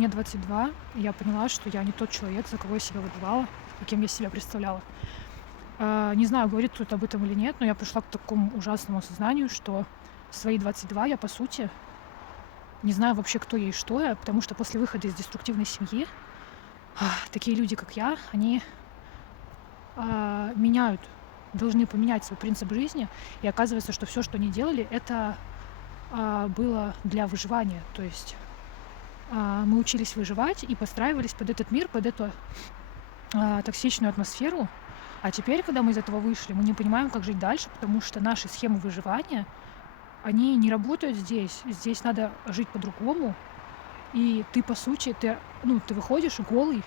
мне 22, и я поняла, что я не тот человек, за кого я себя выдавала, каким я себя представляла. Не знаю, говорит кто-то об этом или нет, но я пришла к такому ужасному осознанию, что в свои 22 я, по сути, не знаю вообще, кто я и что я, потому что после выхода из деструктивной семьи такие люди, как я, они меняют, должны поменять свой принцип жизни, и оказывается, что все, что они делали, это было для выживания. То есть мы учились выживать и подстраивались под этот мир, под эту токсичную атмосферу. А теперь, когда мы из этого вышли, мы не понимаем, как жить дальше, потому что наши схемы выживания, они не работают здесь. Здесь надо жить по-другому. И ты, по сути, ты выходишь голый,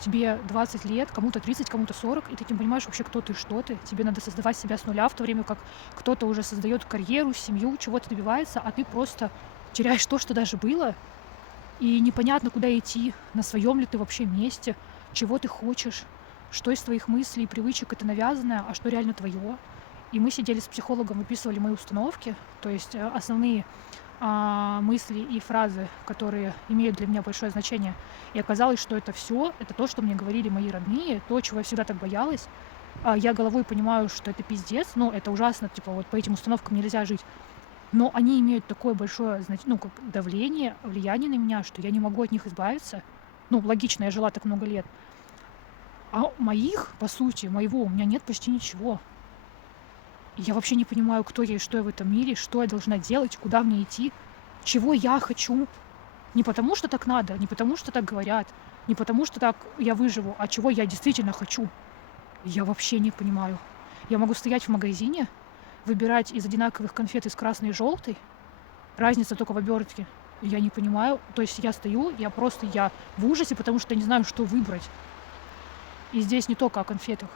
тебе 20 лет, кому-то 30, кому-то 40, и ты не понимаешь вообще, кто ты и что ты. Тебе надо создавать себя с нуля, в то время как кто-то уже создает карьеру, семью, чего-то добивается, а ты просто теряешь то, что даже было, и непонятно, куда идти, на своем ли ты вообще месте, чего ты хочешь, что из твоих мыслей и привычек это навязанное, а что реально твое. И мы сидели с психологом, выписывали мои установки, то есть основные мысли и фразы, которые имеют для меня большое значение. И оказалось, что это все, это то, что мне говорили мои родные, то, чего я всегда так боялась. Я головой понимаю, что это пиздец, но это ужасно, типа вот по этим установкам нельзя жить. Но они имеют такое большое как давление, влияние на меня, что я не могу от них избавиться. Ну, логично, я жила так много лет. А моих, по сути, моего у меня нет почти ничего. И я вообще не понимаю, кто я и что я в этом мире, что я должна делать, куда мне идти, чего я хочу. Не потому, что так надо, не потому, что так говорят, не потому, что так я выживу, а чего я действительно хочу. Я вообще не понимаю. Я могу стоять в магазине, выбирать из одинаковых конфет из красной и желтой. Разница только в обертке. Я не понимаю. То есть я стою, я в ужасе, потому что я не знаю, что выбрать. И здесь не только о конфетах.